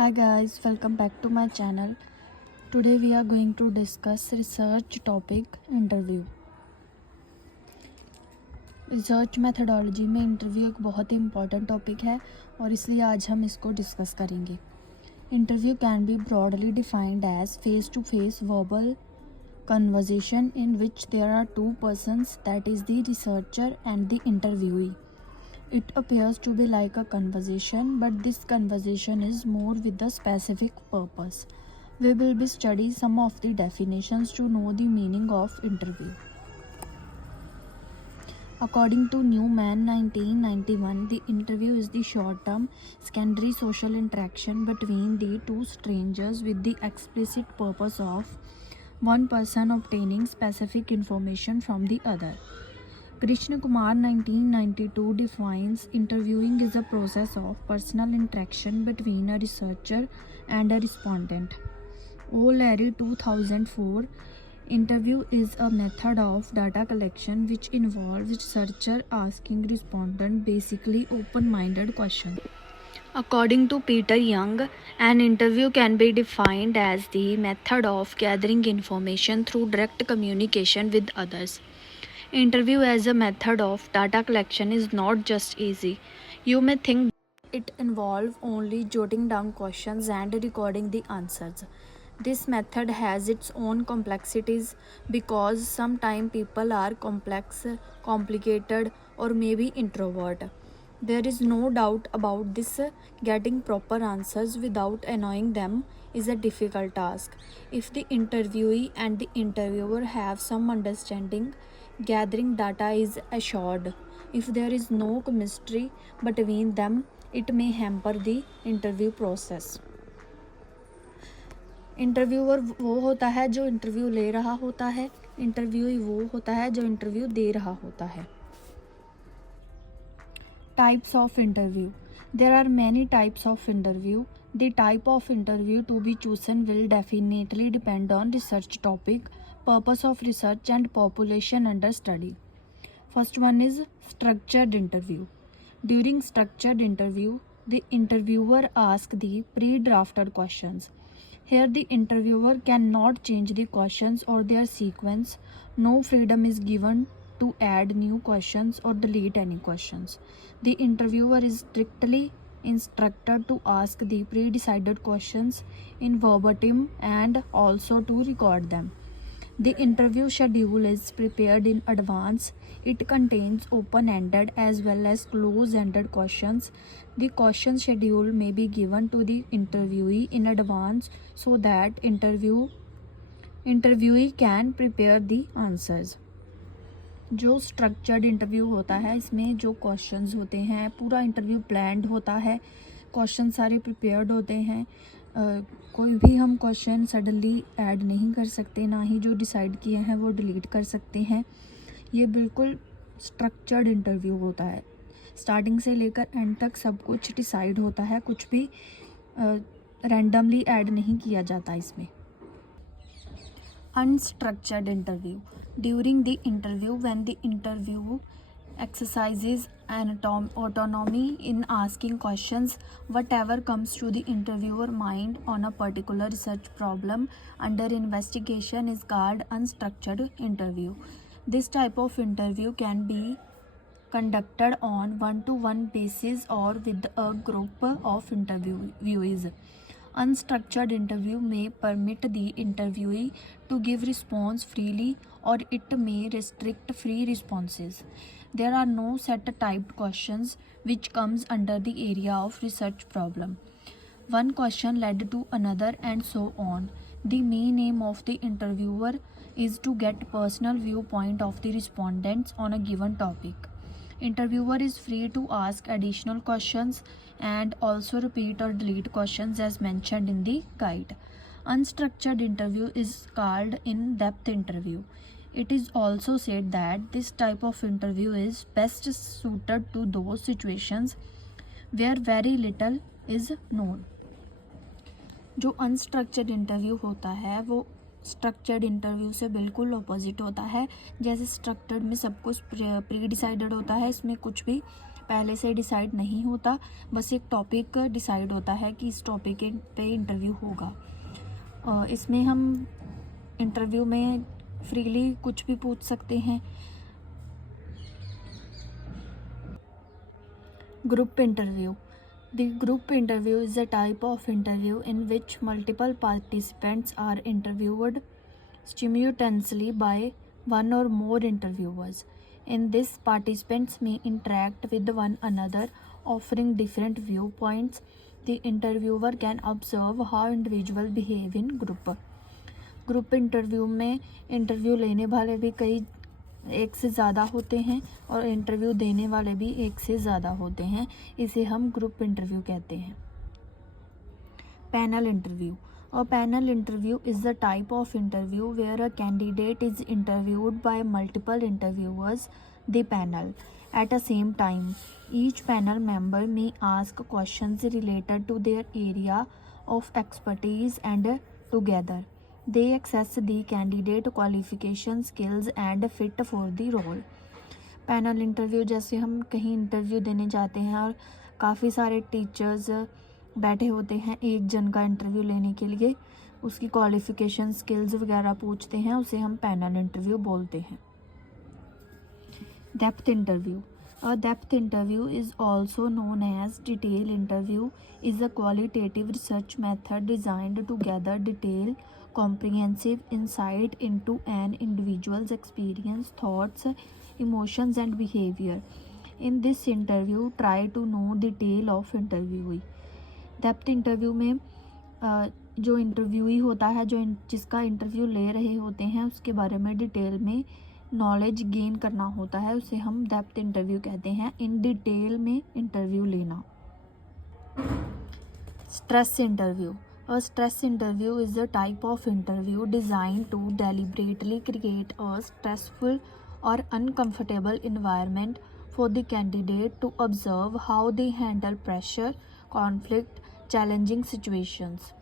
Hi guys, welcome back to my channel. Today we are going to discuss research topic interview. Research methodology में interview एक बहुत ही important topic है और इसलिए आज हम इसको डिस्कस करेंगे. Interview can be broadly defined as face to face verbal conversation in which there are two persons, that is the researcher and the interviewee. It appears to be like a conversation, but this conversation is more with a specific purpose. We will be studying some of the definitions to know the meaning of interview. According to Newman 1991, the interview is the short-term secondary social interaction between the two strangers with the explicit purpose of one person obtaining specific information from the other. Krishna Kumar 1992 defines interviewing as a process of personal interaction between a researcher and a respondent. O'Leary 2004, interview is a method of data collection which involves researcher asking respondent basically open-minded questions. According to Peter Young, an interview can be defined as the method of gathering information through direct communication with others. Interview as a method of data collection is not just easy. You may think it involves only jotting down questions and recording the answers. This method has its own complexities because sometimes people are complex, complicated, or maybe introvert. There is no doubt about this. Getting proper answers without annoying them is a difficult task. If the interviewee and the interviewer have some understanding, gathering data is assured. If there is no chemistry between them, it may hamper the interview process. Interviewer वो होता है जो interview ले रहा होता है, interviewee वो होता है जो इंटरव्यू दे रहा होता है. Types of interview. There are many types of interview. The type of interview to be chosen will definitely depend on research topic, purpose of research and population under study. First one is structured interview. During structured interview, the interviewer asks the pre-drafted questions. Here the interviewer cannot change the questions or their sequence. No freedom is given to add new questions or delete any questions. The interviewer is strictly instructed to ask the pre-decided questions in verbatim and also to record them. The interview schedule is prepared in advance. It contains open-ended as well as close-ended questions. The question schedule may be given to the interviewee in advance so that interviewee can prepare the answers. जो structured interview होता है इसमें जो questions होते हैं पूरा interview planned होता है, क्वेश्चन सारे प्रिपेयर्ड होते हैं. कोई भी हम क्वेश्चन सडनली ऐड नहीं कर सकते, ना ही जो डिसाइड किए हैं वो डिलीट कर सकते हैं. ये बिल्कुल स्ट्रक्चर्ड इंटरव्यू होता है. स्टार्टिंग से लेकर एंड तक सब कुछ डिसाइड होता है, कुछ भी रैंडमली ऐड नहीं किया जाता इसमें. Unstructured interview. During the interview, when the interview exercises an autonomy in asking questions, whatever comes to the interviewer mind on a particular research problem under investigation is called unstructured interview. This type of interview can be conducted on one-to-one basis or with a group of interviewees. Unstructured interview may permit the interviewee to give response freely or it may restrict free responses. There are no set typed questions which comes under the area of research problem. One question led to another and so on. The main aim of the interviewer is to get personal viewpoint of the respondents on a given topic. Interviewer is free to ask additional questions and also repeat or delete questions as mentioned in the guide. Unstructured interview is called in-depth interview. It is also said that this type of interview is best suited to those situations where very little is known. जो unstructured interview होता है वो structured interview से बिल्कुल opposite होता है। जैसे structured में सब कुछ प्री डिसाइडेड होता है, इसमें कुछ भी पहले से डिसाइड नहीं होता, बस एक टॉपिक डिसाइड होता है कि इस टॉपिक पे इंटरव्यू होगा। इसमें हम इंटरव्यू में फ्रीली कुछ भी पूछ सकते हैं। Group interview. The group interview is a type of interview in which multiple participants are interviewed simultaneously by one or more interviewers. In this, participants may interact with one another, offering different viewpoints. The interviewer can observe how individuals behave in group. Group interview में interview लेने वाले भी कई एक से ज़्यादा होते हैं और इंटरव्यू देने वाले भी एक से ज़्यादा होते हैं, इसे हम ग्रुप इंटरव्यू कहते हैं। Panel interview. A panel interview is the type of interview where a candidate is interviewed by multiple interviewers the panel at a same time. Each panel member may ask questions related to their area of expertise and together they assess the candidate qualification, skills and fit for the role. Panel interview, जैसे हम कहीं interview देने जाते हैं और काफ़ी सारे teachers बैठे होते हैं एक जन का इंटरव्यू लेने के लिए, उसकी क्वालिफिकेशन, स्किल्स वगैरह पूछते हैं, उसे हम पैनल इंटरव्यू बोलते हैं। Depth interview. A depth interview is also known as detail interview is a qualitative research method designed to gather detailed, comprehensive insight into an individual's experience, thoughts, emotions and behavior. In this interview, try to know the detail of interviewee. Depth interview में जो interviewee होता है, जिसका interview ले रहे होते हैं, उसके बारे में डिटेल में नॉलेज गेन करना होता है, उसे हम डेप्थ इंटरव्यू कहते हैं। इन डिटेल में इंटरव्यू लेना। Stress interview. A stress interview is a type of interview design to deliberately create a stressful और uncomfortable environment for the candidate to observe how they handle pressure, conflict, challenging situations.